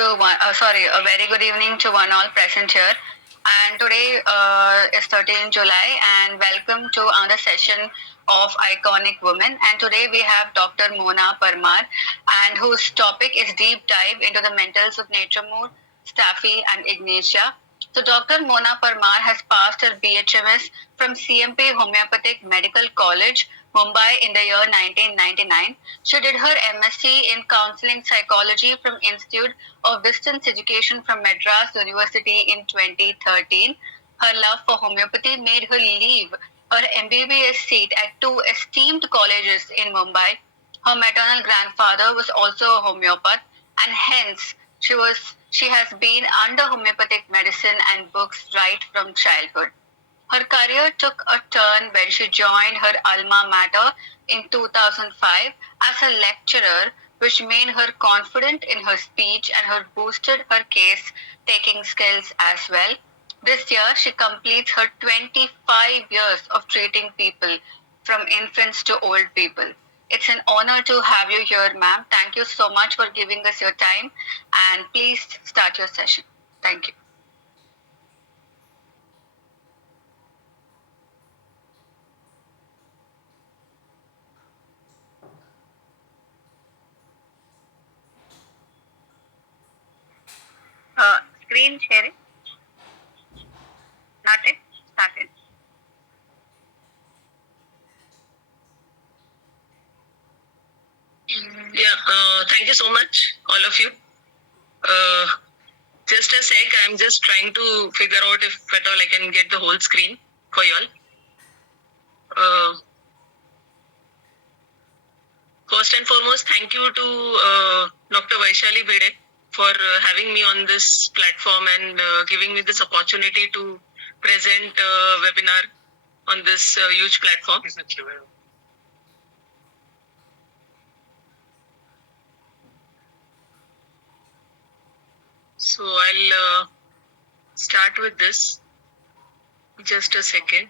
a very good evening to one all present here. And today is 13th July, and welcome to another session of Iconic Women. And today we have Dr. Mona Parmar, and whose topic is deep dive into the mentals of natrum-mur, Staphysagria, and Ignatia. So Dr. Mona Parmar has passed her BHMS from CMP Homeopathic Medical College, Mumbai in the year 1999. She did her M.Sc in Counseling Psychology from Institute of Distance Education from Madras University in 2013. Her love for homeopathy made her leave her MBBS seat at two esteemed colleges in Mumbai. Her maternal grandfather was also a homeopath, and hence she has been under homeopathic medicine and books right from childhood. Her career took a turn when she joined her Alma Mater in 2005 as a lecturer, which made her confident in her speech and her boosted her case taking skills as well. This year, she completes her 25 years of treating people from infants to old people. It's an honor to have you here, ma'am. Thank you so much for giving us your time, and please start your session. Thank you. Screen sharing. Not it. Started. Thank you so much, all of you. Just a sec, I'm just trying to figure out if at all I can get the whole screen for you all. First and foremost, thank you to Dr. Vaishali Bede for having me on this platform and giving me this opportunity to present a webinar on this huge platform. So I'll start with this. Just a second.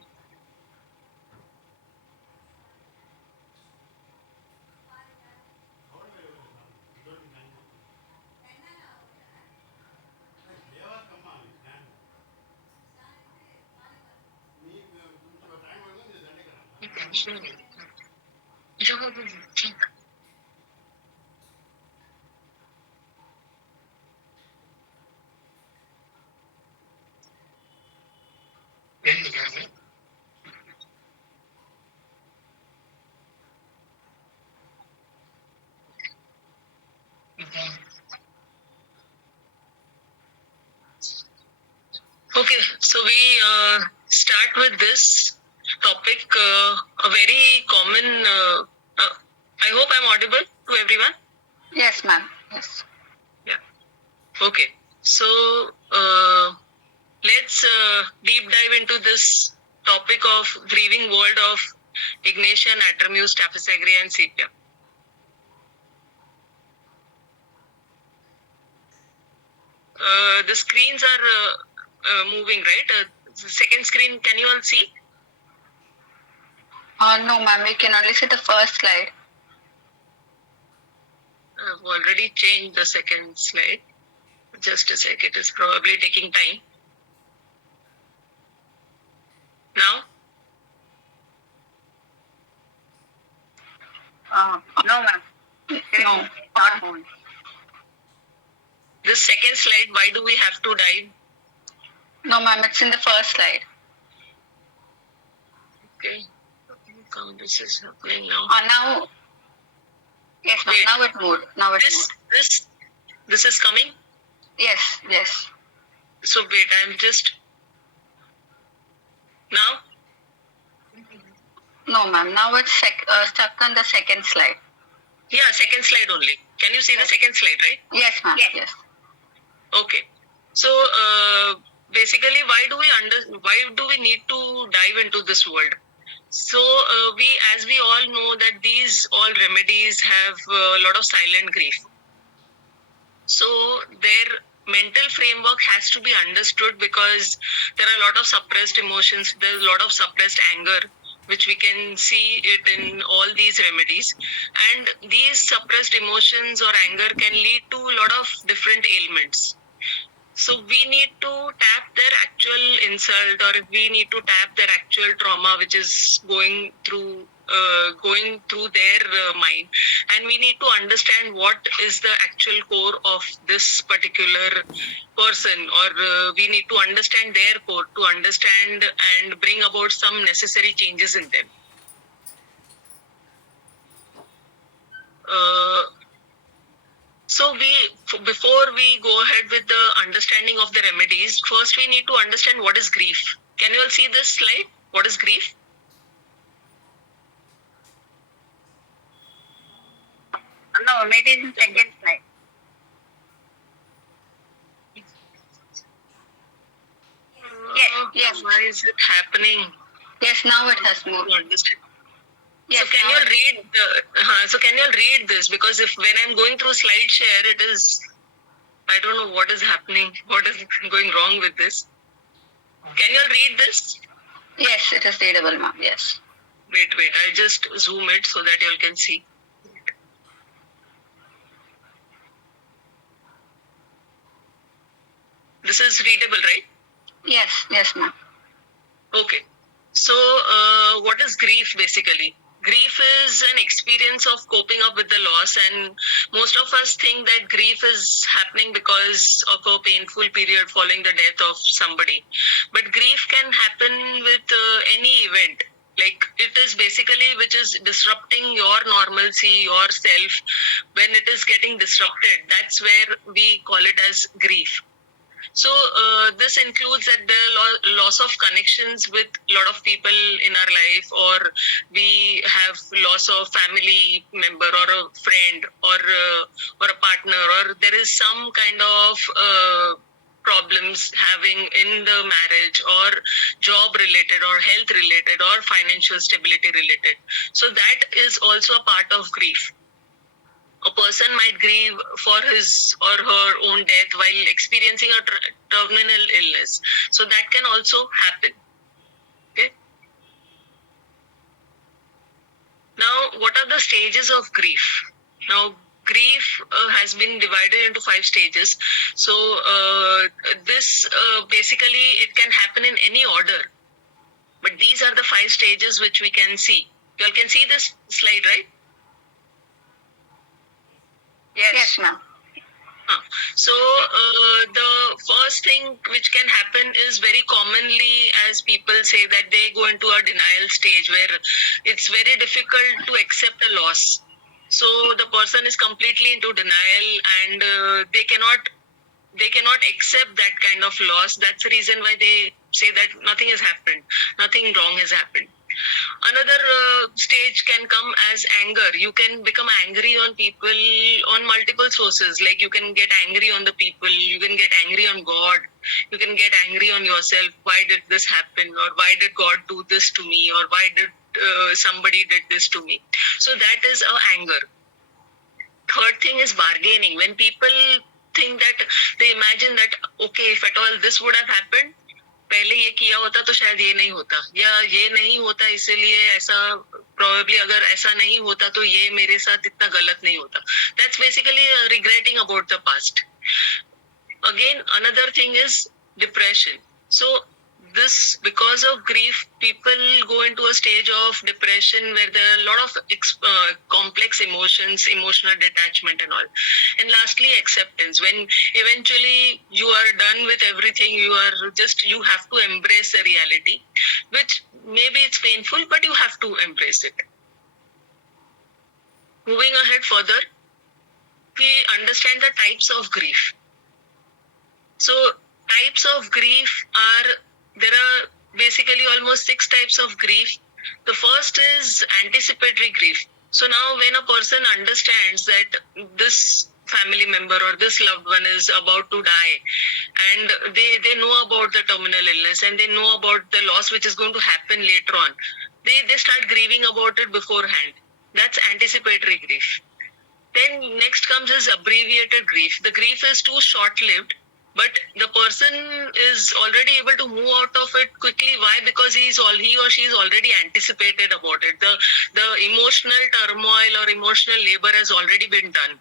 Okay, so we start with this topic, a very common, I hope I'm audible to everyone. Yes, ma'am. Yes. Yeah. Okay, so let's deep dive into this topic of grieving world of Ignatia, natrum-mur, Staphysagria, and Sepia. The screens are moving, right? The second screen, can you all see? No, ma'am. We can only see the first slide. I've already changed the second slide. Just a sec, it is probably taking time. Now? No, ma'am. No, not moving. This second slide, why do we have to dive? No, ma'am. It's in the first slide. Okay. How this is happening now? Now. Yes, ma'am. Now it moved. Now it moved. This is coming? Yes, yes. So wait, I'm just... Now? No, ma'am. Now it's stuck on the second slide. Yeah, second slide only. Can you see the second slide, right? Yes, ma'am. Yes. Okay. So basically, why do we need to dive into this world? So as we all know that these all remedies have a lot of silent grief. So their mental framework has to be understood because there are a lot of suppressed emotions, there's a lot of suppressed anger, which we can see it in all these remedies. And these suppressed emotions or anger can lead to a lot of different ailments. So we need to tap their actual insult, or if we need to tap their actual trauma, which is going through their mind, and we need to understand what is the actual core of this particular person, or we need to understand their core to understand and bring about some necessary changes in them. So before we go ahead with the understanding of the remedies, first we need to understand what is grief. Can you all see this slide? What is grief? No, maybe in second slide. Yes. Why is it happening? Yes, now it has moved. Yes, so can you all read so can you all read this? Because if when I'm going through slide share, it is, I don't know what is happening, what is going wrong with this. Can you all read this? Yes, it is readable, ma'am. Yes. Wait, I'll just zoom it so that you all can see. This is readable, right? Yes, ma'am. Okay. So, what is grief basically? Grief is an experience of coping up with the loss, and most of us think that grief is happening because of a painful period following the death of somebody. But grief can happen with any event. Like, it is basically which is disrupting your normalcy, yourself. When it is getting disrupted, that's where we call it as grief. So this includes that the loss of connections with a lot of people in our life, or we have loss of family member or a friend or a partner, or there is some kind of problems having in the marriage, or job related, or health related, or financial stability related. So that is also a part of grief. A person might grieve for his or her own death while experiencing a terminal illness. So that can also happen. Okay. Now, what are the stages of grief? Now, grief has been divided into 5 stages. So this basically it can happen in any order. But these are the 5 stages which we can see. You all can see this slide, right? Yes, ma'am. So the first thing which can happen is very commonly, as people say, that they go into a denial stage where it's very difficult to accept a loss. So the person is completely into denial, and they cannot accept that kind of loss. That's the reason why they say that nothing has happened, nothing wrong has happened. Another stage can come as anger. You can become angry on people on multiple sources. Like, you can get angry on the people, you can get angry on God, you can get angry on yourself. Why did this happen? Or why did God do this to me? Or why did somebody did this to me? So that is anger. Third thing is bargaining. When people think that, they imagine that, okay, if at all this would have happened, पहले ये किया होता तो शायद ये नहीं होता, या ये नहीं होता इसलिए ऐसा, probably अगर ऐसा नहीं होता तो ये मेरे साथ इतना गलत नहीं होता. That's basically regretting about the past. Again, another thing is depression. So this, because of grief, people go into a stage of depression where there are a lot of complex emotions, emotional detachment and all. And lastly, acceptance. When eventually you are done with everything, you have to embrace the reality, which maybe it's painful, but you have to embrace it. Moving ahead further, we understand the types of grief. So types of grief are, there are basically almost 6 types of grief. The first is anticipatory grief. So now when a person understands that this family member or this loved one is about to die, and they know about the terminal illness, and they know about the loss which is going to happen later on, they start grieving about it beforehand. That's anticipatory grief. Then next comes is abbreviated grief. The grief is too short-lived, but the person is already able to move out of it quickly. Why? Because he or she is already anticipated about it. The emotional turmoil or emotional labor has already been done.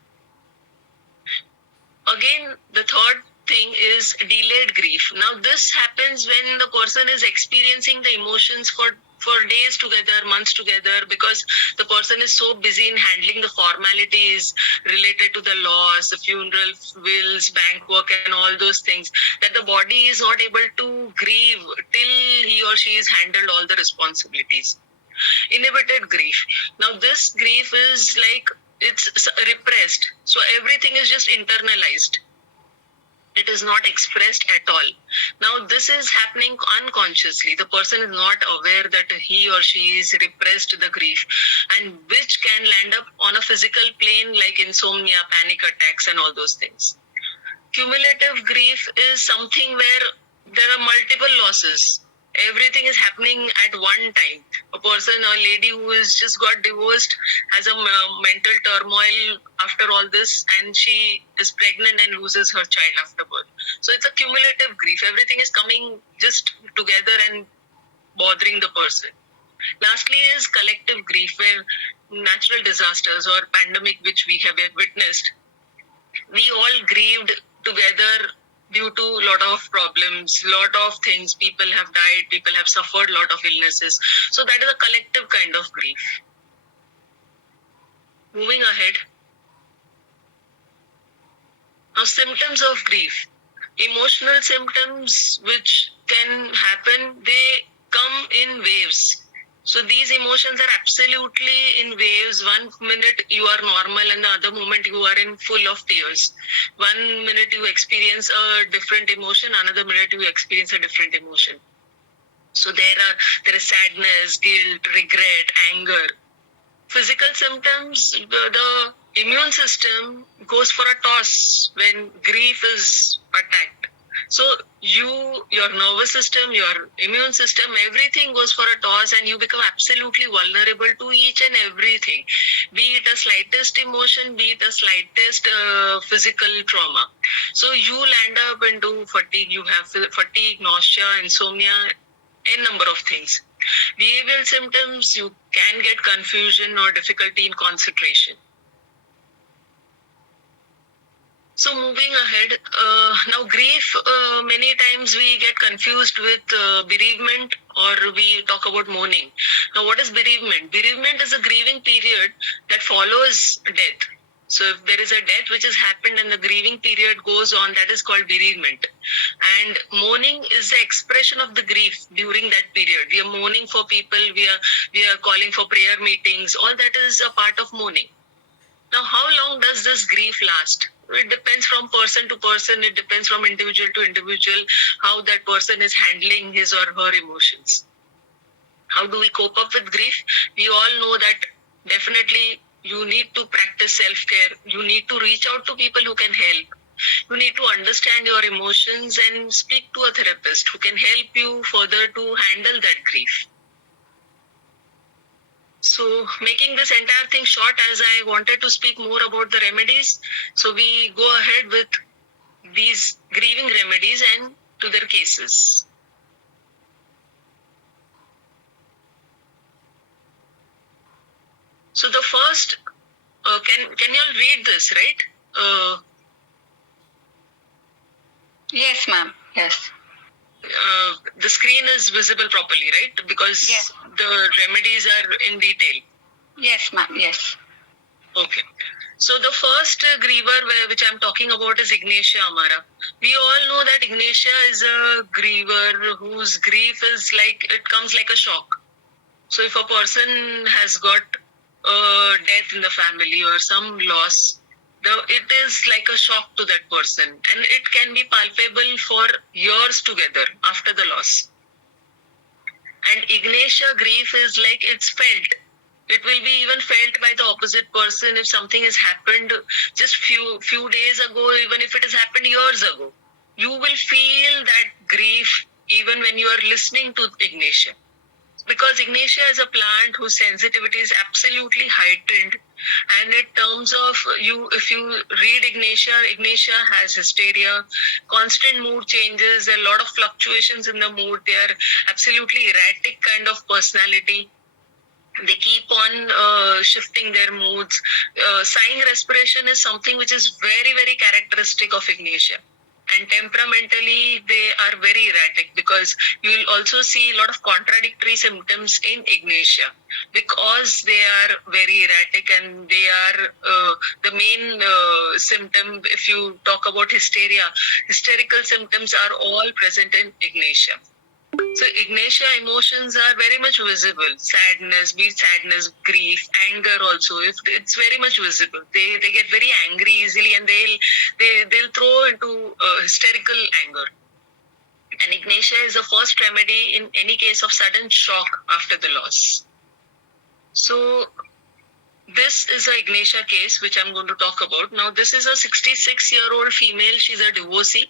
Again, the third thing is delayed grief. Now this happens when the person is experiencing the emotions for days together, months together, because the person is so busy in handling the formalities related to the loss, the funeral, wills, bank work, and all those things, that the body is not able to grieve till he or she has handled all the responsibilities. Inhibited grief. Now this grief is like, it's repressed. So everything is just internalized. It is not expressed at all. Now this is happening unconsciously. The person is not aware that he or she is repressed the grief, and which can land up on a physical plane like insomnia, panic attacks, and all those things. Cumulative grief is something where there are multiple losses. Everything is happening at one time. A person or lady who is just got divorced has a mental turmoil after all this, and she is pregnant and loses her child after birth. So it's a cumulative grief. Everything is coming just together and bothering the person. Lastly is collective grief, where natural disasters or pandemic which we have witnessed, we all grieved together due to a lot of problems, lot of things. People have died, people have suffered a lot of illnesses. So that is a collective kind of grief. Moving ahead. Now, symptoms of grief. Emotional symptoms which can happen, they come in waves. So these emotions are absolutely in waves. One minute you are normal and the other moment you are in full of tears. One minute you experience a different emotion, another minute you experience a different emotion. So there is sadness, guilt, regret, anger. Physical symptoms, the immune system goes for a toss when grief is attacked. So your nervous system, your immune system, everything goes for a toss, and you become absolutely vulnerable to each and everything. Be it a slightest emotion, be it a slightest physical trauma. So you land up into fatigue. You have fatigue, nausea, insomnia, a number of things. Behavioral symptoms, you can get confusion or difficulty in concentration. So moving ahead, now grief, many times we get confused with bereavement, or we talk about mourning. Now what is bereavement? Bereavement is a grieving period that follows death. So if there is a death which has happened and the grieving period goes on, that is called bereavement. And mourning is the expression of the grief during that period. We are mourning for people, we are calling for prayer meetings, all that is a part of mourning. Now, how long does this grief last? It depends from person to person. It depends from individual to individual, how that person is handling his or her emotions. How do we cope up with grief? We all know that definitely you need to practice self-care. You need to reach out to people who can help. You need to understand your emotions and speak to a therapist who can help you further to handle that grief. So making this entire thing short, as I wanted to speak more about the remedies, so we go ahead with these grieving remedies and to their cases. So the first, can you all read this, right? Yes, ma'am. Yes. The screen is visible properly, right? Because yes, the remedies are in detail. Yes, ma'am. Yes. Okay. So the first griever which I'm talking about is Ignatia Amara. We all know that Ignatia is a griever whose grief is like, it comes like a shock. So if a person has got a death in the family or some loss, it is like a shock to that person, and it can be palpable for years together after the loss. And Ignatia grief is like, it's felt. It will be even felt by the opposite person if something has happened just few days ago, even if it has happened years ago. You will feel that grief even when you are listening to Ignatia. Because Ignatia is a plant whose sensitivity is absolutely heightened And in terms of if you read Ignatia has hysteria, constant mood changes, a lot of fluctuations in the mood. They are absolutely erratic kind of personality. They keep on shifting their moods. Sighing respiration is something which is very, very characteristic of Ignatia. And temperamentally, they are very erratic, because you will also see a lot of contradictory symptoms in Ignatia, because they are very erratic, and they are the main symptom. If you talk about hysteria, hysterical symptoms are all present in Ignatia. So Ignatia emotions are very much visible. Sadness, be it sadness, grief, anger also. If it's very much visible. They get very angry easily, and they'll throw into hysterical anger. And Ignatia is the first remedy in any case of sudden shock after the loss. So this is a Ignatia case which I'm going to talk about. Now, this is a 66-year-old female. She's a divorcee,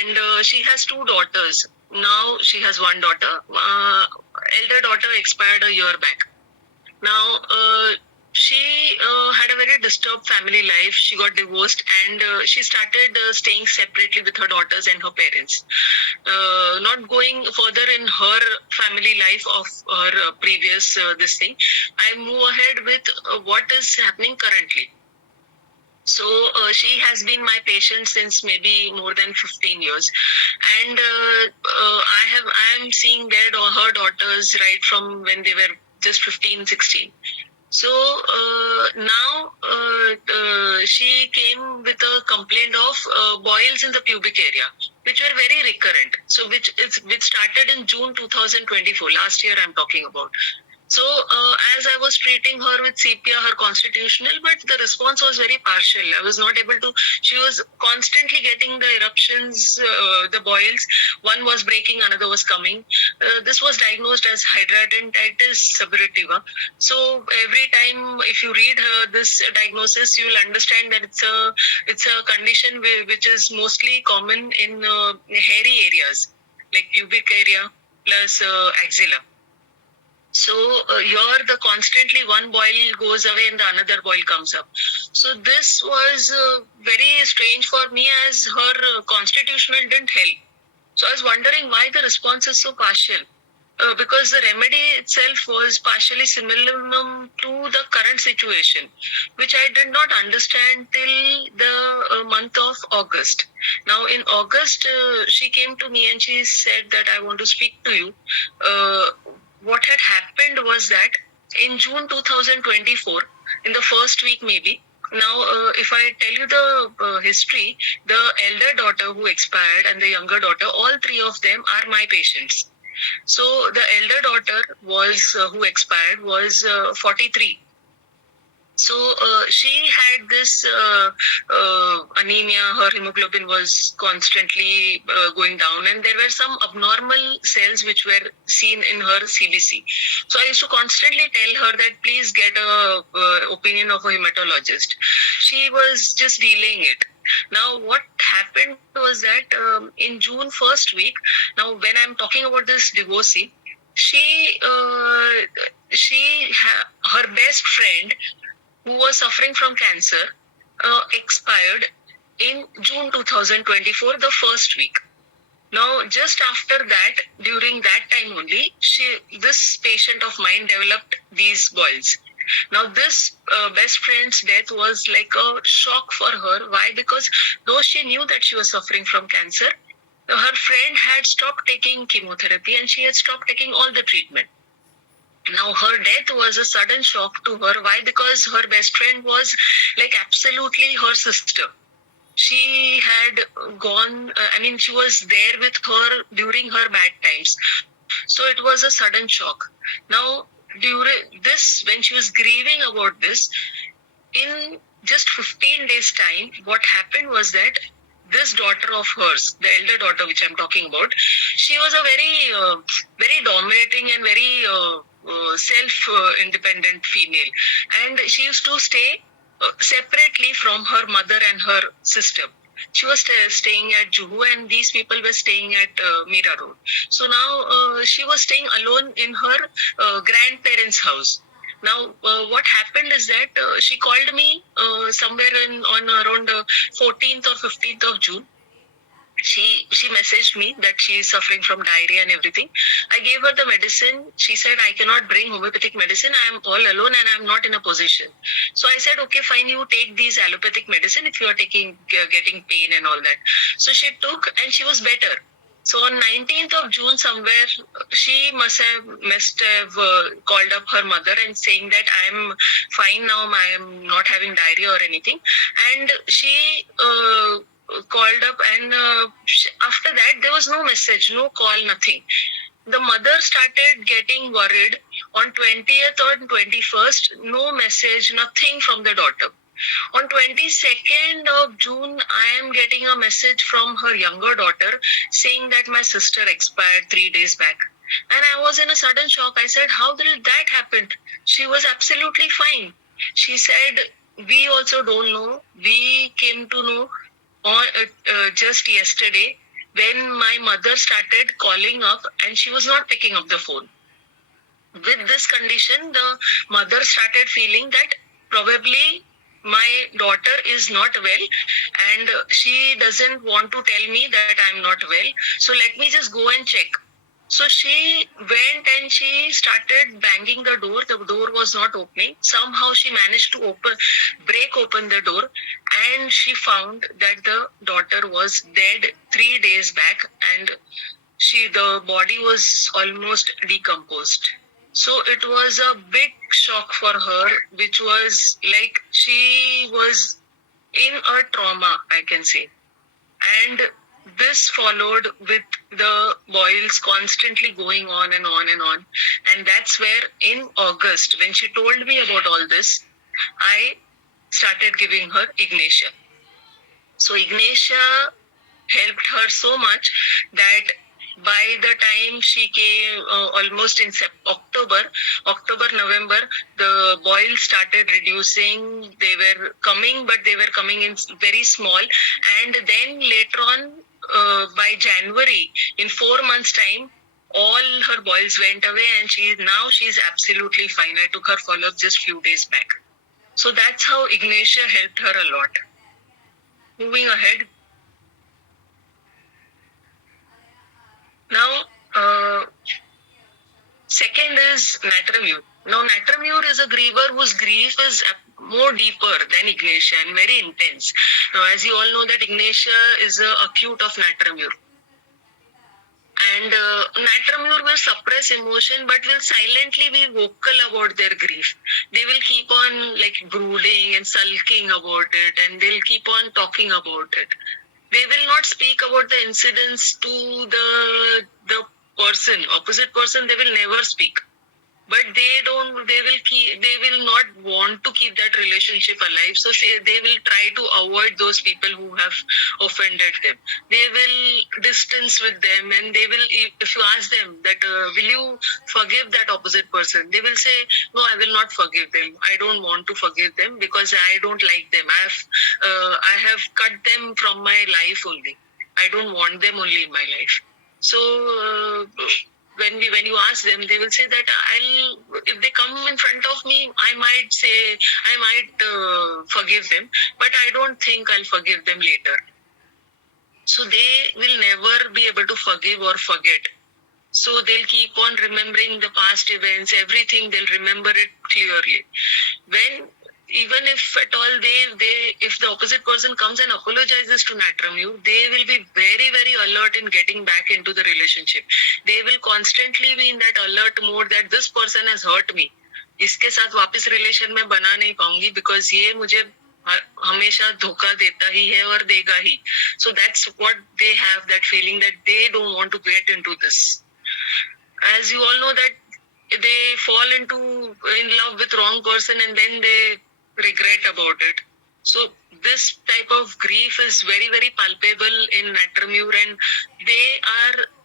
and she has two daughters. Now she has one daughter. Elder daughter expired a year back. Now, she had a very disturbed family life. She got divorced, and she started staying separately with her daughters and her parents. Not going further in her family life of her previous this thing, I move ahead with what is happening currently. So she has been my patient since maybe more than 15 years, and I am seeing her daughters right from when they were just 15, 16. So now she came with a complaint of boils in the pubic area, which were very recurrent. So which started in June 2024, last year I'm talking about. So as I was treating her with Sepia, her constitutional, but the response was very partial. I was not able to, she was constantly getting the eruptions, the boils. One was breaking, another was coming. This was diagnosed as hidradenitis suppurativa. So every time if you read this diagnosis, you will understand that it's a condition which is mostly common in hairy areas, like pubic area plus axilla. So here the constantly one boil goes away and the another boil comes up. So this was very strange for me, as her constitutional didn't help. So I was wondering why the response is so partial. Because the remedy itself was partially similar to the current situation, which I did not understand till the month of August. Now in August, she came to me and she said that I want to speak to you. What had happened was that in June 2024, in the first week maybe, now if I tell you the history, the elder daughter who expired and the younger daughter, all three of them are my patients. So the elder daughter who expired was 43. So she had this anemia. Her hemoglobin was constantly going down, and there were some abnormal cells which were seen in her CBC. So I used to constantly tell her that please get a opinion of a hematologist. She was just delaying it. Now what happened was that in June first week, now when I'm talking about this divorcee, her best friend, who was suffering from cancer, expired in June 2024, the first week. Now, just after that, during that time only, this patient of mine developed these boils. Now, this best friend's death was like a shock for her. Why? Because though she knew that she was suffering from cancer, her friend had stopped taking chemotherapy and she had stopped taking all the treatment. Now, her death was a sudden shock to her. Why? Because her best friend was like absolutely her sister. She had gone, she was there with her during her bad times. So it was a sudden shock. Now, during this, when she was grieving about this, in just 15 days' time, what happened was that this daughter of hers, the elder daughter which I'm talking about, she was a very dominating and very self-independent female. And she used to stay separately from her mother and her sister. She was staying at Juhu, and these people were staying at Mira Road. So now she was staying alone in her grandparents' house. Now, what happened is that she called me somewhere on around 14th or 15th of June. She messaged me that she is suffering from diarrhea and everything. I gave her the medicine. She said, I cannot bring homeopathic medicine. I am all alone and I am not in a position. So I said, okay, fine, you take these allopathic medicine if you are getting pain and all that. So she took and she was better. So on 19th of June, somewhere, she must have called up her mother and saying that I'm fine now, I am not having diarrhea or anything. And she called up, and after that, there was no message, no call, nothing. The mother started getting worried on 20th or 21st, no message, nothing from the daughter. On 22nd of June, I am getting a message from her younger daughter saying that my sister expired 3 days back. And I was in a sudden shock. I said, how did that happen? She was absolutely fine. She said, we also don't know. We came to know just yesterday when my mother started calling up and she was not picking up the phone. With this condition, the mother started feeling that probably my daughter is not well and she doesn't want to tell me that I'm not well. So let me just go and check. So she went and she started banging the door. The door was not opening. Somehow she managed to break open the door, and she found that the daughter was dead 3 days back, and the body was almost decomposed. So it was a big shock for her, which was like she was in a trauma, I can say. And this followed with the boils constantly going on and on and on. And that's where in August, when she told me about all this, I started giving her Ignatia. So Ignatia helped her so much that by the time she came almost in October, November, the boils started reducing. They were coming, but they were coming in very small. And then later on, by January, in 4 months' time, all her boils went away, and she's absolutely fine. I took her follow-up just few days back. So that's how Ignatia helped her a lot. Moving ahead. Now, second is natrum-mur. Now, natrum-mur is a griever whose grief is more deeper than Ignatia and very intense. Now, as you all know, that Ignatia is acute of natrum-mur. And natrum-mur will suppress emotion but will silently be vocal about their grief. They will keep on like brooding and sulking about it, and they'll keep on talking about it. They will not speak about the incidents to the opposite person. They will never speak, but they will not want to keep that relationship alive. So they will try to avoid those people who have offended them. They will distance with them, and they will, if you ask them that will you forgive that opposite person, they will say, no, I will not forgive them. I don't want to forgive them because I don't like them. I have cut them from my life only. I don't want them only in my life. So when you ask them, they will say that if they come in front of me, I might forgive them, but I don't think I'll forgive them later. So they will never be able to forgive or forget. So they'll keep on remembering the past events, everything. They'll remember it clearly. Even if at all if the opposite person comes and apologizes to natrum-mur, they will be very, very alert in getting back into the relationship. They will constantly be in that alert mode that this person has hurt me. इसके साथ वापस relation में बना नहीं पाऊंगी because ये मुझे हमेशा धोखा देता ही है और देगा ही. So that's what they have, that feeling that they don't want to get into this. As you all know that they fall in love with wrong person and then they regret about it. So this type of grief is very, very palpable in natrum-mur, and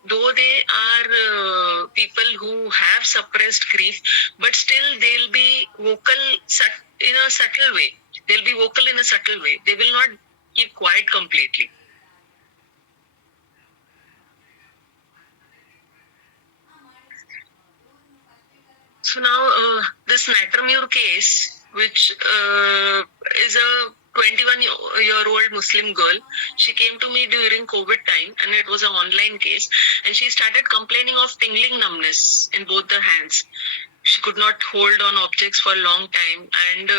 though they are people who have suppressed grief, but still they'll be vocal in a subtle way. They'll be vocal in a subtle way. They will not keep quiet completely. So now this natrum-mur case, which is a 21-year-old Muslim girl. She came to me during COVID time, and it was an online case, and she started complaining of tingling numbness in both the hands. She could not hold on objects for a long time, and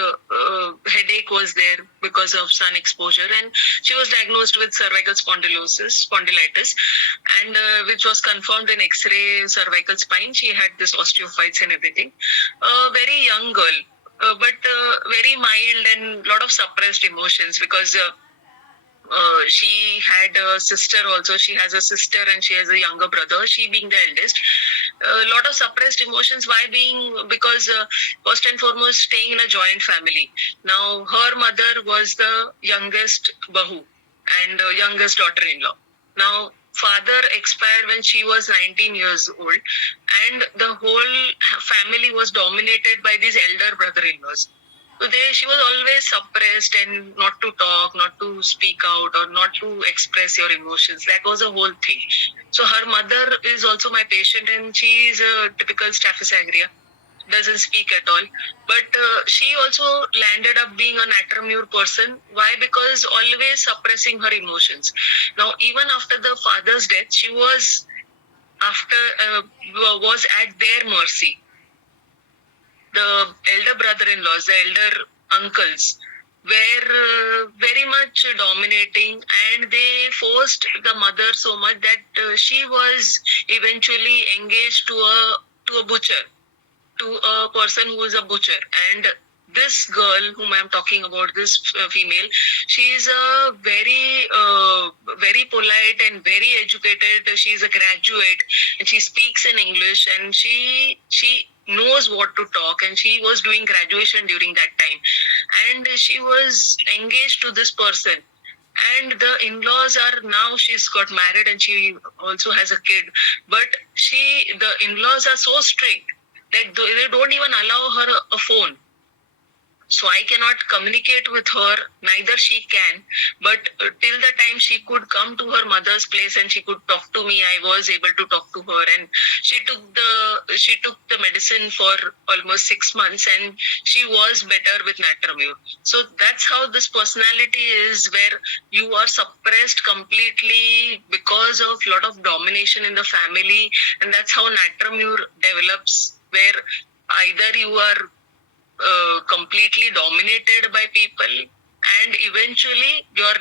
headache was there because of sun exposure, and she was diagnosed with cervical spondylitis, and which was confirmed in X-ray cervical spine. She had this osteophytes and everything. A very young girl, but very mild and lot of suppressed emotions, because she had a sister also. She has a sister and she has a younger brother, she being the eldest. A lot of suppressed emotions. Why? Because first and foremost, staying in a joint family. Now, her mother was the youngest bahu and youngest daughter-in-law. Now, father expired when she was 19 years old, and the whole family was dominated by these elder brother-in-laws. So she was always suppressed and not to talk, not to speak out, or not to express your emotions. That was the whole thing. So her mother is also my patient, and she is a typical Staphysagria, doesn't speak at all. But she also landed up being a natrum-mur person. Why? Because always suppressing her emotions. Now, even after the father's death, she was was at their mercy. The elder brother-in-laws, the elder uncles, were very much dominating, and they forced the mother so much that she was eventually engaged to a butcher, to a person who is a butcher. And this girl whom I am talking about, this female, she is a very polite and very educated. She is a graduate, and she speaks in English, and she knows what to talk, and she was doing graduation during that time, and she was engaged to this person. And the in-laws are, now she's got married and she also has a kid, but the in-laws are so strict that they don't even allow her a phone. So I cannot communicate with her, neither she can. But till the time she could come to her mother's place and she could talk to me, I was able to talk to her. And she took the medicine for almost 6 months, and she was better with natrum-mur. So that's how this personality is, where you are suppressed completely because of lot of domination in the family, and that's how natrum-mur develops, where either you are completely dominated by people, and eventually your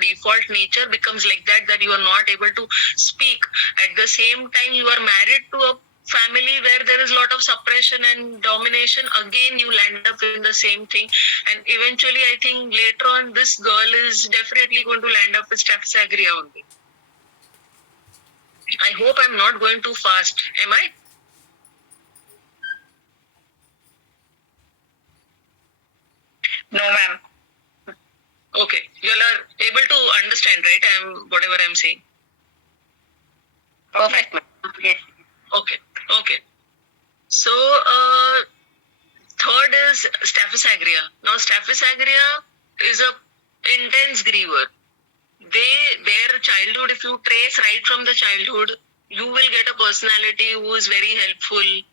default nature becomes like that you are not able to speak. At the same time, you are married to a family where there is a lot of suppression and domination. Again, you land up in the same thing, and eventually I think later on this girl is definitely going to land up with Staphysagria only. I hope I'm not going too fast. Am I? No, ma'am. Okay, you all are able to understand, right? Whatever I'm saying. Perfect, ma'am. Yes. Okay. So, third is Staphysagria. Now, Staphysagria is a intense griever. Their childhood, if you trace right from the childhood, you will get a personality who is very helpful,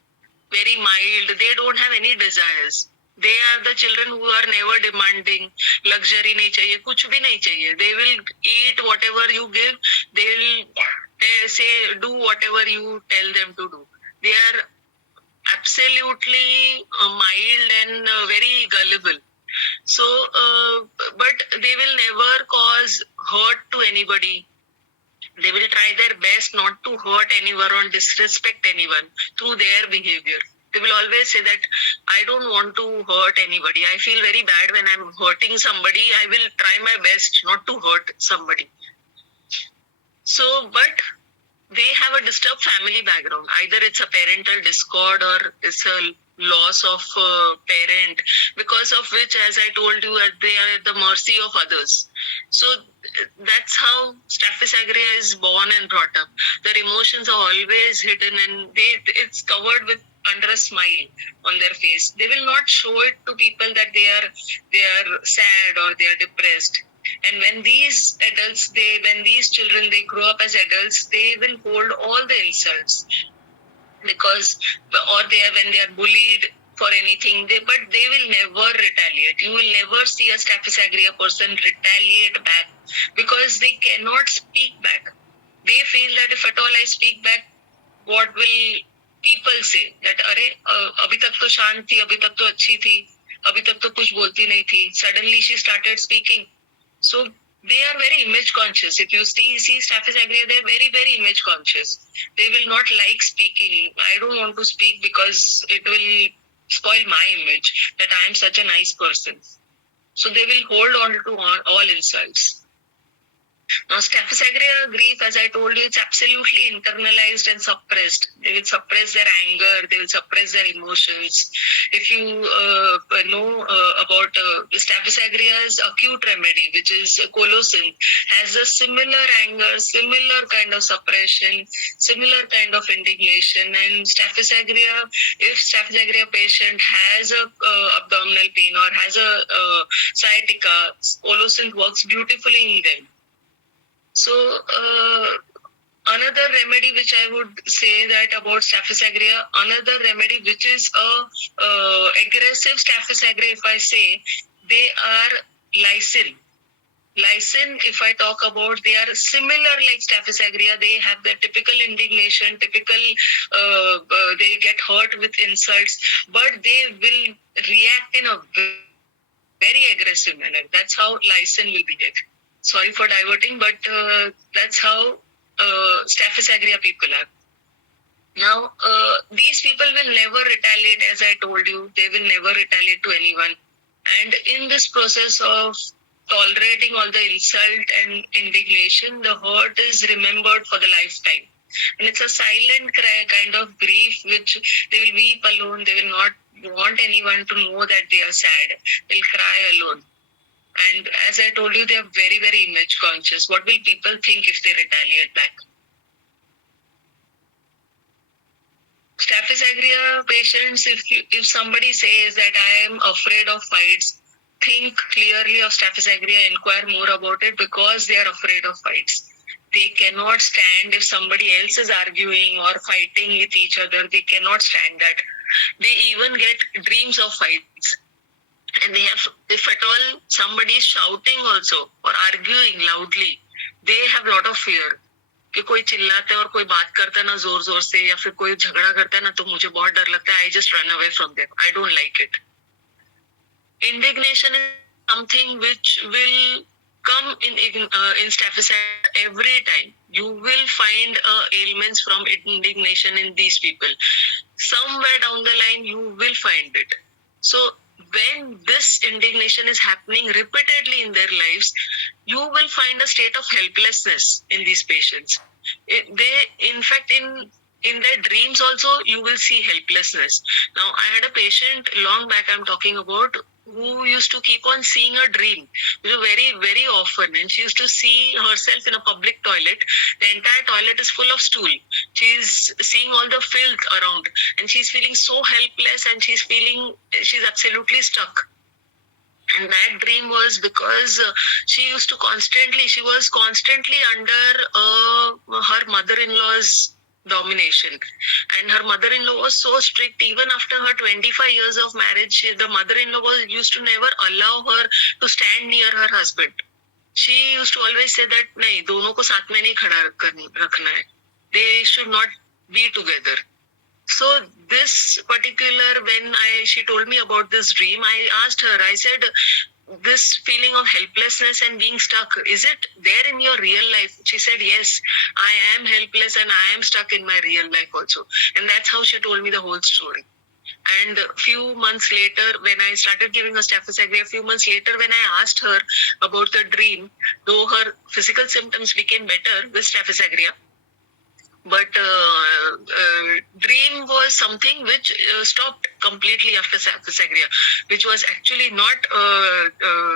very mild. They don't have any desires. They are the children who are never demanding. Luxury nahi chahiye, kuch bhi nahi chahiye. They will eat whatever you give. They will say, do whatever you tell them to do. They are absolutely mild and very gullible. So, but they will never cause hurt to anybody. They will try their best not to hurt anyone or disrespect anyone through their behavior. They will always say that I don't want to hurt anybody. I feel very bad when I'm hurting somebody. I will try my best not to hurt somebody. So, but they have a disturbed family background. Either it's a parental discord or it's a loss of parent, because of which, as I told you, they are at the mercy of others. So that's how Staphysagria is born and brought up. Their emotions are always hidden, and it's covered with under a smile on their face. They will not show it to people that they are sad or they are depressed. And when these children grow up as adults, they will hold all the insults, because when they are bullied for anything, but they will never retaliate. You will never see a Staphysagria person retaliate back because they cannot speak back. They feel that if at all I speak back, what will people say? That अभी तक तो शांत थी, अभी तक तो अच्छी थी, अभी तक तो कुछ बोलती नहीं थी. Suddenly she started speaking. So they are very image conscious. If you see Staphysagria, they're very, very image conscious. They will not like speaking. I don't want to speak because it will spoil my image that I am such a nice person. So they will hold on to all insults. Now, Staphysagria grief, as I told you, it's absolutely internalized and suppressed. They will suppress their anger, they will suppress their emotions. If you know about Staphysagria's acute remedy, which is colocin, has a similar anger, similar kind of suppression, similar kind of indignation. And Staphysagria, if Staphysagria patient has a abdominal pain or has a sciatica, colocin works beautifully in them. So another remedy which I would say that about Staphysagria, another remedy which is a aggressive Staphysagria, if I say, they are lysin. Lysin, if I talk about, they are similar like Staphysagria. They have the typical indignation, typical they get hurt with insults, but they will react in a very aggressive manner. That's how lysin will behave. Sorry for diverting, but that's how Staphysagria people are. Now, these people will never retaliate, as I told you. They will never retaliate to anyone. And in this process of tolerating all the insult and indignation, the hurt is remembered for the lifetime. And it's a silent kind of grief which they will weep alone. They will not want anyone to know that they are sad. They'll cry alone. And as I told you, they are very, very image conscious. What will people think if they retaliate back? Staphysagria patients, if somebody says that I am afraid of fights, think clearly of Staphysagria, inquire more about it because they are afraid of fights. They cannot stand if somebody else is arguing or fighting with each other. They cannot stand that. They even get dreams of fights. And they have, if at all somebody is shouting also or arguing loudly, they have a lot of fear. कि कोई चिल्लाता है और कोई बात करता है ना जोर जोर से या फिर कोई झगड़ा करता है ना तो मुझे बहुत डर लगता है. I just run away from them. I don't like it. Indignation is something which will come in Staphysagria every time. You will find ailments from indignation in these people. Somewhere down the line, you will find it. So when this indignation is happening repeatedly in their lives, you will find a state of helplessness in these patients. In fact, in their dreams also, you will see helplessness. Now, I had a patient long back I'm talking about who used to keep on seeing a dream very, very often. And she used to see herself in a public toilet. The entire toilet is full of stool. She's seeing all the filth around and she's feeling so helpless and she's absolutely stuck. And that dream was because she was constantly under her mother-in-law's domination. And her mother-in-law was so strict. Even after her 25 years of marriage, the mother-in-law used to never allow her to stand near her husband. She used to always say that, nahi, dono ko saath mein nahi khada rakhna hai. They should not be together. So this particular, when she told me about this dream, I asked her, I said, this feeling of helplessness and being stuck, is it there in your real life? She said, yes, I am helpless and I am stuck in my real life also. And that's how she told me the whole story. And a few months later, when I started giving her Staphysagria, a few months later, when I asked her about the dream, though her physical symptoms became better with Staphysagria, but dream was something which stopped completely after Staphysagria, which was actually not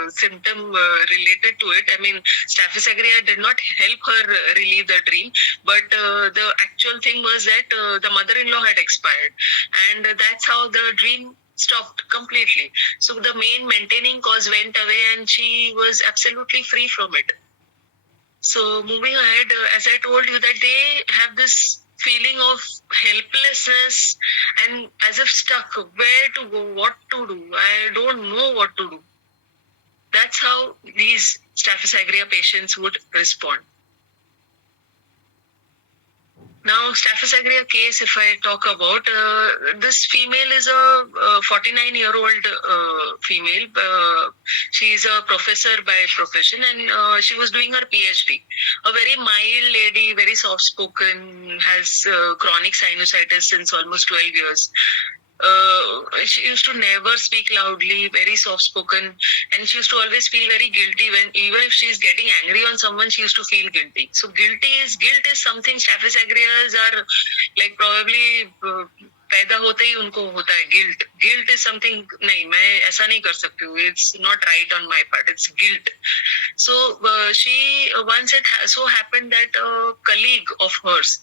symptom related to it. I mean, Staphysagria did not help her relieve the dream, but the actual thing was that the mother-in-law had expired, and that's how the dream stopped completely. So the main maintaining cause went away and she was absolutely free from it. So moving ahead, as I told you that they have this feeling of helplessness and as if stuck. Where to go? What to do? I don't know what to do. That's how these Staphysagria patients would respond. Now, Staphysagria case, if I talk about, this female is a 49-year-old female. She is a professor by profession, and she was doing her PhD. A very mild lady, very soft-spoken, has chronic sinusitis since almost 12 years. She used to never speak loudly, very soft spoken, and she used to always feel very guilty when, even if she's getting angry on someone, she used to feel guilty. So guilt is something Staphysagrias are like probably पैदा होते ही उनको होता है guilt is something, नहीं मैं ऐसा नहीं कर सकती हूँ, it's not right on my part, it's guilt. So she once it so happened that a colleague of hers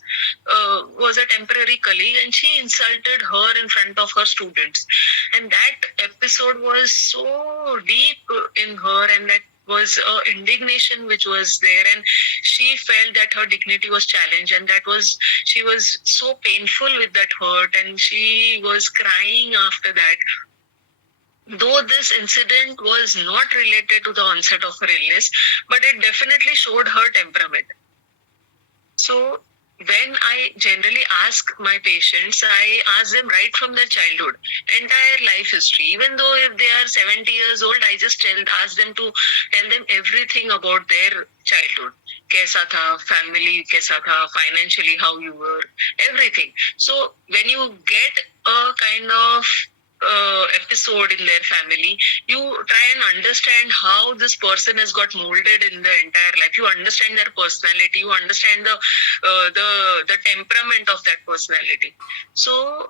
was a temporary colleague, and she insulted her in front of her students, and that episode was so deep in her, and that was indignation which was there, and she felt that her dignity was challenged, and she was so painful with that hurt, and she was crying after that. Though this incident was not related to the onset of her illness, but it definitely showed her temperament. So when I generally ask my patients, I ask them right from their childhood, entire life history. Even though if they are 70 years old, I just ask them to tell them everything about their childhood. Kaisa tha, family kaisa tha, financially how you were, everything. So when you get a kind of episode in their family, you try and understand how this person has got molded in the entire life. You understand their personality. You understand the temperament of that personality. So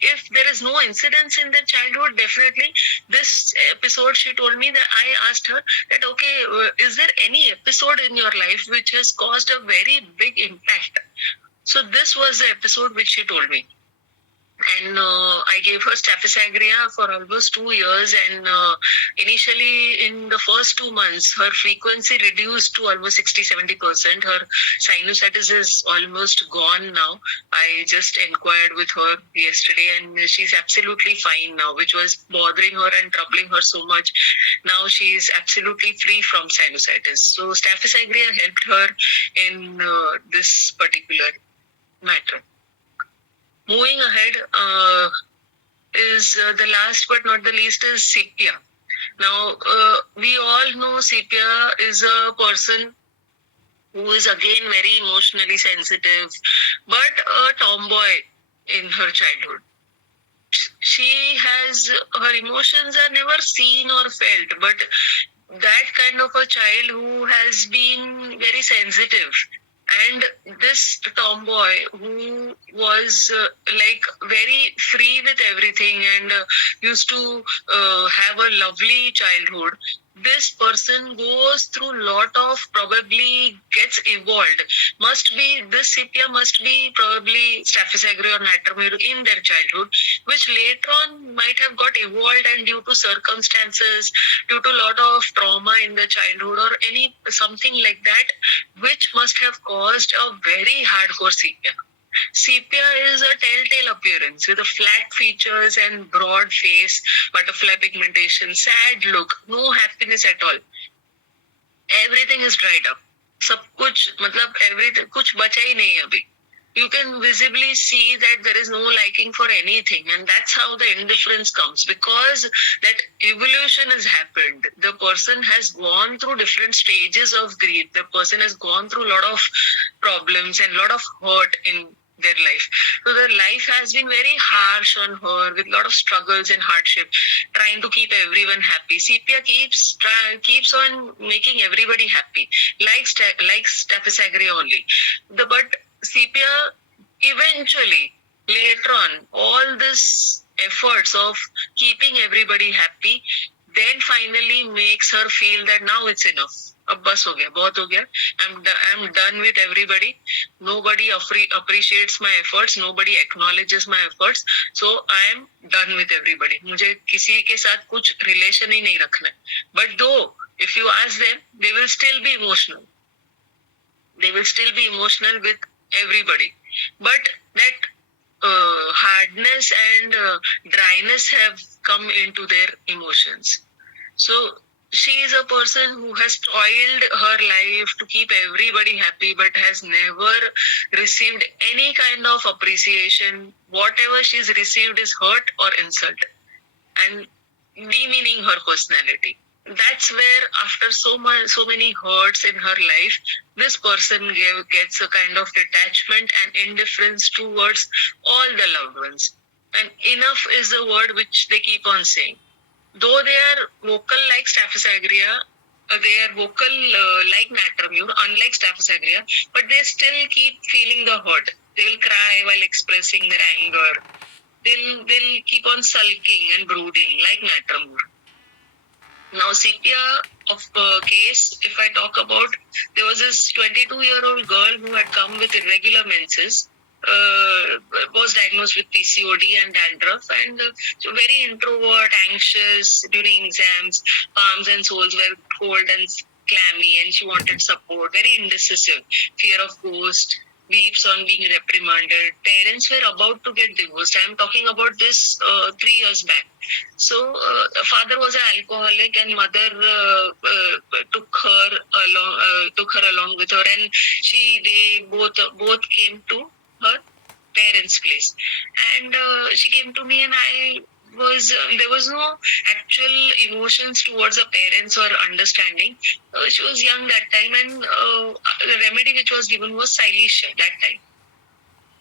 if there is no incidents in their childhood, definitely this episode, she told me that I asked her that, okay, is there any episode in your life which has caused a very big impact? So this was the episode which she told me. And I gave her Staphysagria for almost 2 years, and initially in the first 2 months, her frequency reduced to almost 60-70%. Her sinusitis is almost gone now. I just inquired with her yesterday, and she's absolutely fine now, which was bothering her and troubling her so much. Now she is absolutely free from sinusitis. So Staphysagria helped her in this particular matter. Moving ahead is the last but not the least is Sepia. Now, we all know Sepia is a person who is again very emotionally sensitive, but a tomboy in her childhood. Her emotions are never seen or felt, but that kind of a child who has been very sensitive. And this tomboy who was like very free with everything and used to have a lovely childhood, this person goes through a lot of, probably gets evolved. This Sepia must be probably Staphysagria or natrum-mur in their childhood, which later on might have got evolved, and due to circumstances, due to a lot of trauma in the childhood or something like that, which must have caused a very hardcore Sepia. Sepia is a telltale appearance with a flat features and broad face, butterfly pigmentation, sad look, no happiness at all. Everything is dried up. सब कुछ मतलब everything कुछ बचा ही नहीं अभी. You can visibly see that there is no liking for anything, and that's how the indifference comes, because that evolution has happened. The person has gone through different stages of grief. The person has gone through a lot of problems and a lot of hurt in their life. So their life has been very harsh on her, with a lot of struggles and hardship, trying to keep everyone happy. Sepia keeps on making everybody happy, like Staphysagria only. But Sepia eventually, later on, all this efforts of keeping everybody happy, then finally makes her feel that now it's enough. अब बस हो गया, बहुत हो गया. I'm done with everybody. Nobody appreciates my efforts. Nobody acknowledges my efforts. So I am done with everybody. मुझे किसी के साथ कुछ relation ही नहीं रखना है. But though, if you ask them, they will still be emotional. They will still be emotional with everybody. But that hardness and dryness have come into their emotions. So she is a person who has toiled her life to keep everybody happy, but has never received any kind of appreciation. Whatever she's received is hurt or insult, and demeaning her personality. That's where, after so many hurts in her life, this person gets a kind of detachment and indifference towards all the loved ones. And enough is the word which they keep on saying. Though they are vocal like Staphysagria, they are vocal like natrum-mur, unlike Staphysagria, but they still keep feeling the hurt. They will cry while expressing their anger. They'll keep on sulking and brooding like natrum-mur. Now, Sepia of case, if I talk about, there was this 22-year-old girl who had come with irregular menses, was diagnosed with PCOD and dandruff, and so very introvert, anxious during exams, palms and soles were cold and clammy, and she wanted support, very indecisive, fear of ghost, weeps on being reprimanded. Parents were about to get divorced. I am talking about this 3 years back. So father was an alcoholic, and mother took her along with her, and they both came to her parents' place. And she came to me, and there was no actual emotions towards the parents or understanding. She was young that time, and the remedy which was given was silesia that time.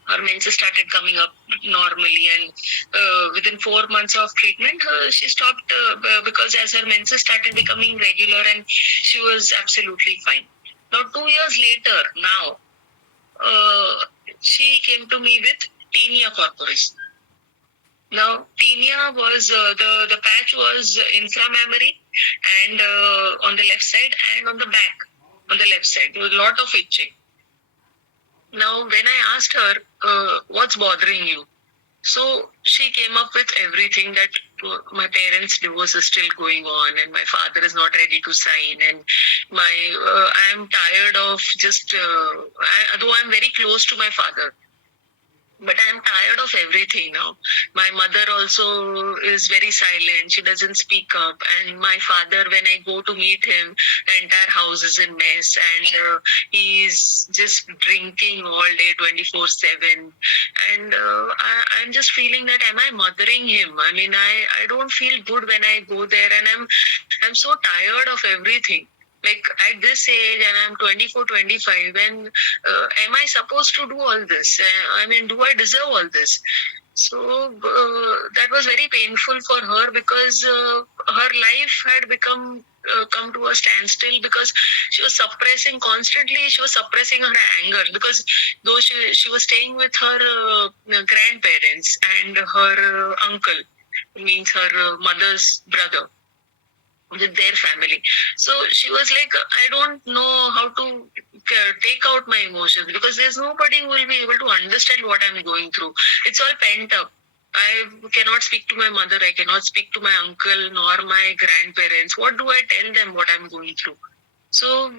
Her menses started coming up normally, and within 4 months of treatment, she stopped because as her menses started becoming regular, and she was absolutely fine. Now, 2 years later, she came to me with tinea corporis. Now, tinea was the patch was inframammary, and on the left side, and on the back on the left side. There was a lot of itching. Now, when I asked her, what's bothering you? So she came up with everything, that my parents' divorce is still going on, and my father is not ready to sign, and I am tired of though I'm very close to my father, but I am tired of everything now. My mother also is very silent. She doesn't speak up. And my father, when I go to meet him, the entire house is in mess. And he's just drinking all day, 24/7. And I'm just feeling that, am I mothering him? I mean, I don't feel good when I go there. And I'm so tired of everything. Like, at this age, and I'm 24, 25, and am I supposed to do all this? I mean, do I deserve all this? So that was very painful for her, because her life had come to a standstill, because she was suppressing her anger, because though she was staying with her grandparents and her uncle, means her mother's brother, with their family. So she was like, I don't know how to take out my emotions, because there's nobody who will be able to understand what I'm going through. It's all pent up. I cannot speak to my mother, I cannot speak to my uncle nor my grandparents. What do I tell them what I'm going through? So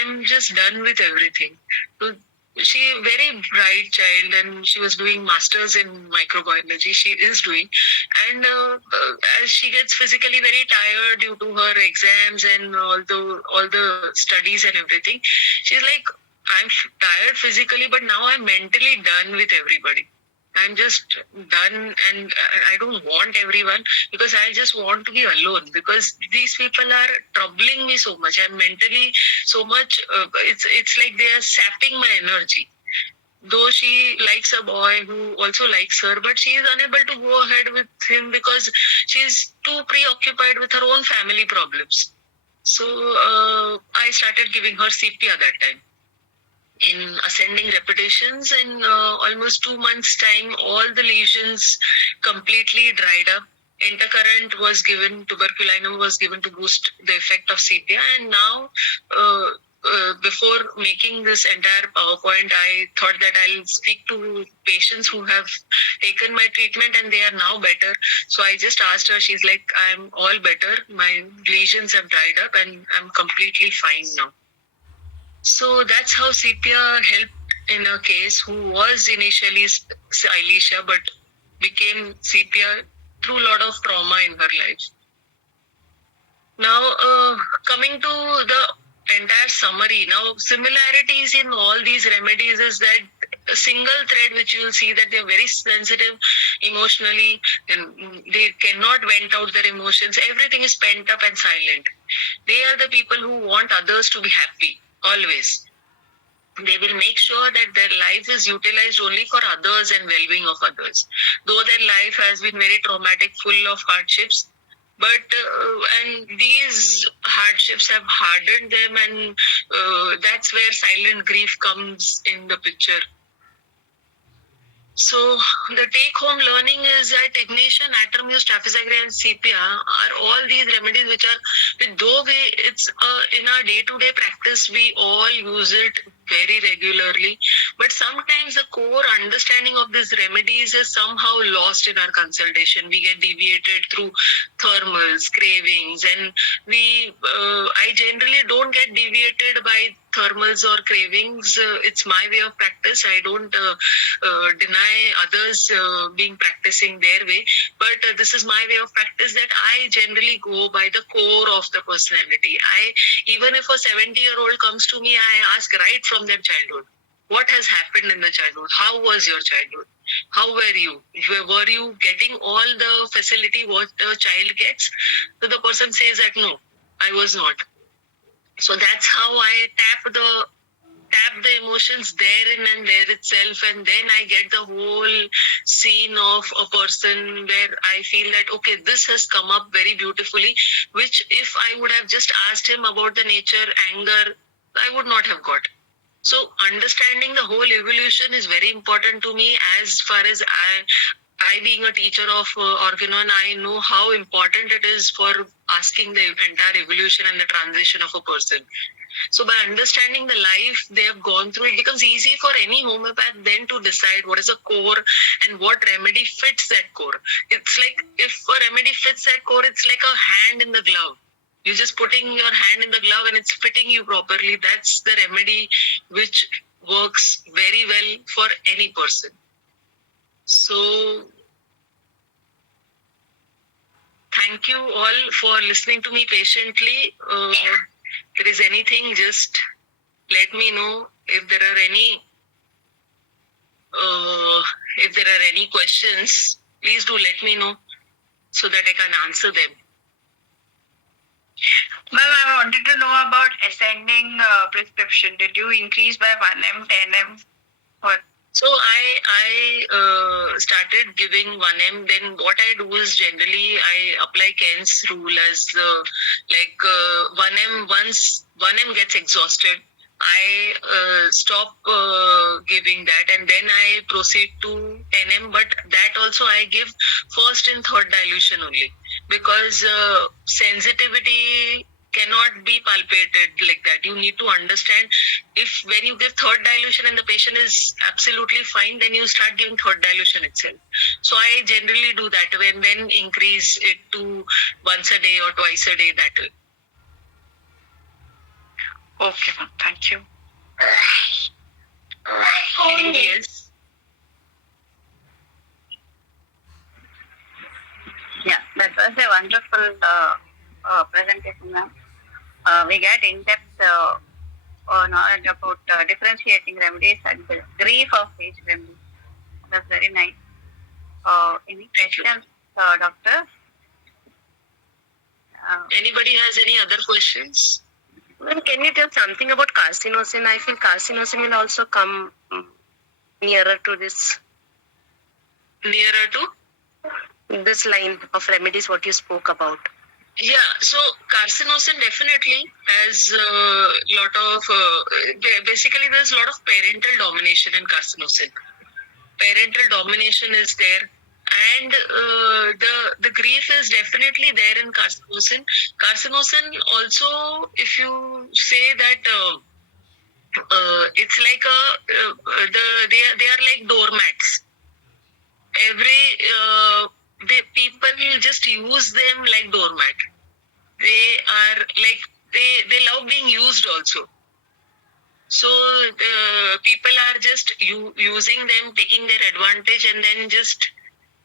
I'm just done with everything. So she very bright child, and she was doing masters in microbiology. She is doing, and as she gets physically very tired due to her exams and all the studies and everything, she's like, I'm tired physically, but now I'm mentally done with everybody. I'm just done, and I don't want everyone, because I just want to be alone, because these people are troubling me so much. I'm mentally so much, it's like they are sapping my energy. Though she likes a boy who also likes her, but she is unable to go ahead with him because she's too preoccupied with her own family problems. So I started giving her Sepia that time. In ascending repetitions, in almost 2 months' time, all the lesions completely dried up. Intercurrent was given, tuberculinum was given to boost the effect of Sepia. And now, before making this entire PowerPoint, I thought that I'll speak to patients who have taken my treatment and they are now better. So I just asked her, she's like, I'm all better. My lesions have dried up and I'm completely fine now. So that's how Sepia helped in a case who was initially Alicia but became Sepia through a lot of trauma in her life. Now, coming to the entire summary, now similarities in all these remedies is that a single thread which you will see that they are very sensitive emotionally and they cannot vent out their emotions. Everything is pent up and silent. They are the people who want others to be happy always. They will make sure that their life is utilized only for others and well-being of others. Though their life has been very traumatic, full of hardships, but and these hardships have hardened them, and that's where silent grief comes in the picture. So the take-home learning is that Ignatia, natrum-mur, Staphysagria, and Sepia are all these remedies which are, though it's in our day-to-day practice, we all use it very regularly. But sometimes the core understanding of these remedies is somehow lost in our consultation. We get deviated through thermals, cravings, and I generally don't get deviated by thermals or cravings. It's my way of practice. I don't deny others being practicing their way, but this is my way of practice that I generally go by the core of the personality. Even if a 70-year-old comes to me, I ask right from their childhood, what has happened in the childhood? How was your childhood? How were you? Were you getting all the facility what a child gets? So the person says that no, I was not. So that's how I tap the emotions therein and there itself, and then I get the whole scene of a person where I feel that okay, this has come up very beautifully, which if I would have just asked him about the nature, anger, I would not have got. So understanding the whole evolution is very important to me. As far as I being a teacher of Organon, I know how important it is for asking the entire evolution and the transition of a person. So by understanding the life they have gone through, it becomes easy for any homeopath then to decide what is a core and what remedy fits that core. It's like if a remedy fits that core, it's like a hand in the glove. You're just putting your hand in the glove and it's fitting you properly. That's the remedy which works very well for any person. So thank you all for listening to me patiently. If there is anything, just let me know. If there are any questions, please do let me know so that I can answer them. Ma'am, I wanted to know about ascending prescription. Did you increase by 1M, 10M? What? So I started giving 1M. Then what I do is generally I apply Ken's rule as 1M. Once 1M gets exhausted, I stop giving that, and then I proceed to 10M. But that also I give first and third dilution only, because sensitivity cannot be palpated like that. You need to understand, if when you give third dilution and the patient is absolutely fine, then you start giving third dilution itself. So I generally do that way and then increase it to once a day or twice a day, that way. Okay, ma'am. Thank you. Yes. Yeah, that was a wonderful presentation, ma'am. We get in-depth knowledge about differentiating remedies and the grief of each remedy. That's very nice. Any questions, doctor? Anybody has any other questions? Well, can you tell something about carcinosin? I feel carcinosin will also come nearer to this. Nearer to? This line of remedies what you spoke about. Yeah, so carcinosin definitely has a lot of, basically there's a lot of parental domination in carcinosin. Parental domination is there, and the grief is definitely there in carcinosin. Carcinosin also, if you say that it's like they are like doormats. People just use them like doormat. They are like they love being used also. So people are just using them, taking their advantage, and then just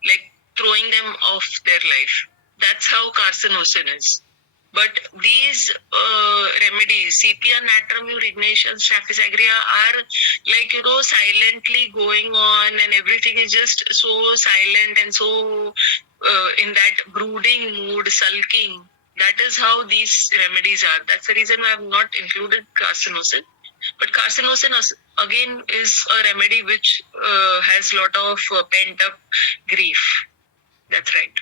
like throwing them off their life. That's how carcinosin is. But these remedies, Sepia, natrum-mur, Ignatia, Staphysagria, are like, silently going on, and everything is just so silent and so in that brooding mood, sulking. That is how these remedies are. That's the reason I have not included carcinosin. But carcinosin again is a remedy which has lot of pent up grief. That's right.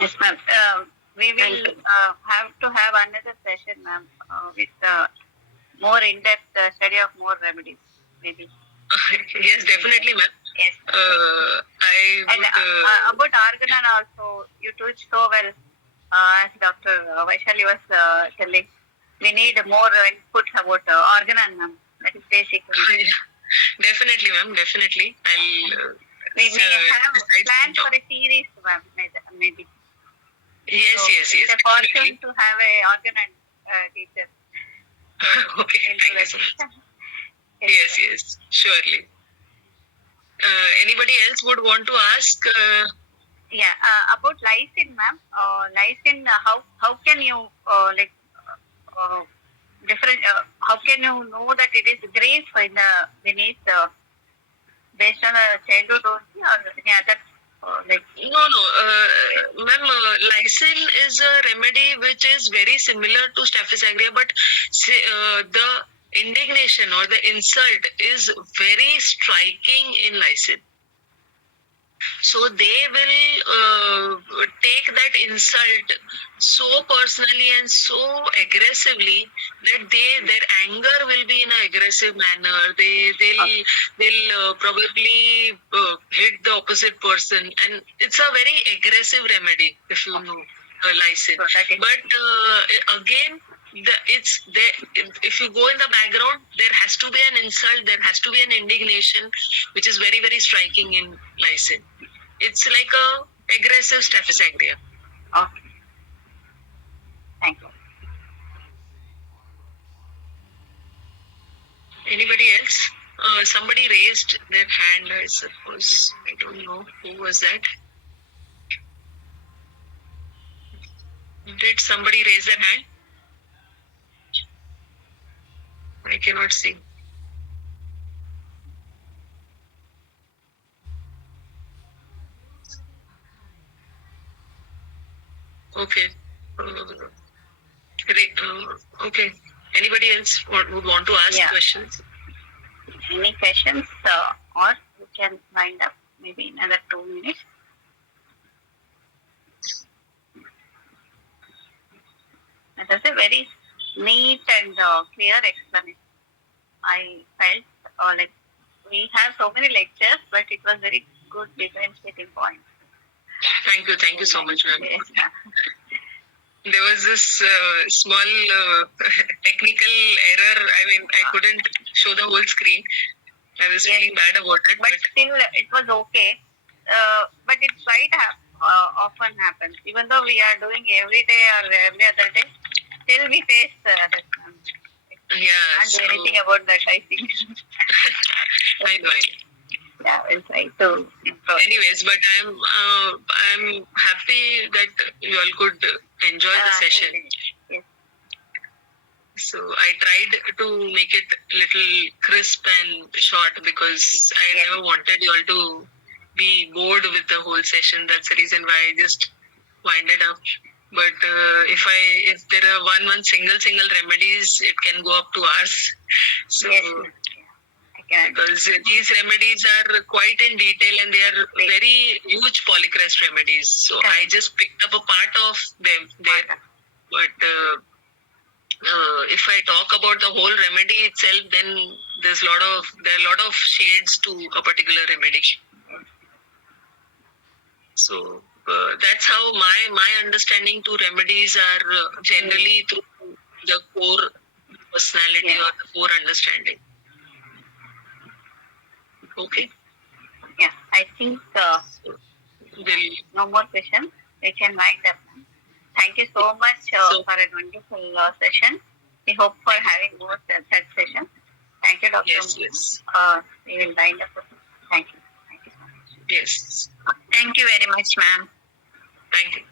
Yes, ma'am. We will have to have another session, ma'am, with more in-depth study of more remedies, maybe. Yes, definitely, ma'am. Yes. I would. And about organon also, you told so well, as Dr. Vaishali was telling. We need more input about organon, ma'am. That is basically. Definitely, ma'am. Definitely. I'll. We may have plans for a series, ma'am, maybe. Yes, so yes. It's a fortune to have a organon teacher. Okay, thank you so much. Yes, surely. Anybody else would want to ask? About lysine, ma'am. Lysine, how can you different? How can you know that it is grace in the beneath based on a childhood only or any other? No, ma'am. Lysine is a remedy which is very similar to Staphysagria, but the indignation or the insult is very striking in Lysine. So they will take that insult so personally and so aggressively that their anger will be in an aggressive manner. They'll probably hit the opposite person, and it's a very aggressive remedy if you know Lysine. But again, if you go in the background, there has to be an insult, there has to be an indignation, which is very, very striking in Lysine. It's like a aggressive Staphysagria. Okay. Thank you. Anybody else? Somebody raised their hand, I suppose. I don't know who was that. Did somebody raise their hand? I cannot see. Okay. Okay. Anybody else would want to ask questions? Any questions? Or you can wind up maybe in another 2 minutes. That is a very neat and clear explanation. I felt like we have so many lectures, but it was very good differentiating point. Thank you so much, ma'am. There was this small technical error. I mean, I couldn't show the whole screen. I was feeling bad about it. But still, it was okay. But it quite often happens. Even though we are doing every day or every other day, still we face that. Can't do anything about that, I think. I know. Yeah, we'll try to improve. Anyways, but I'm happy that you all could enjoy the session. Yes. So I tried to make it a little crisp and short because I never wanted you all to be bored with the whole session. That's the reason why I just wind it up. But if there are one single remedies, it can go up to hours. So. Yes. Because these remedies are quite in detail and they are very huge polycrest remedies. So I just picked up a part of them there. But if I talk about the whole remedy itself, then there are a lot of shades to a particular remedy. So that's how my understanding to remedies are generally through the core personality or the core understanding. Okay. Yeah, I think no more questions. We can wind up. Thank you so much for a wonderful session. We hope for having more such sessions. Thank you, Dr. Yes, Mona. yes. We will wind up. Thank you. Thank you so much. Yes. Thank you very much, ma'am. Thank you.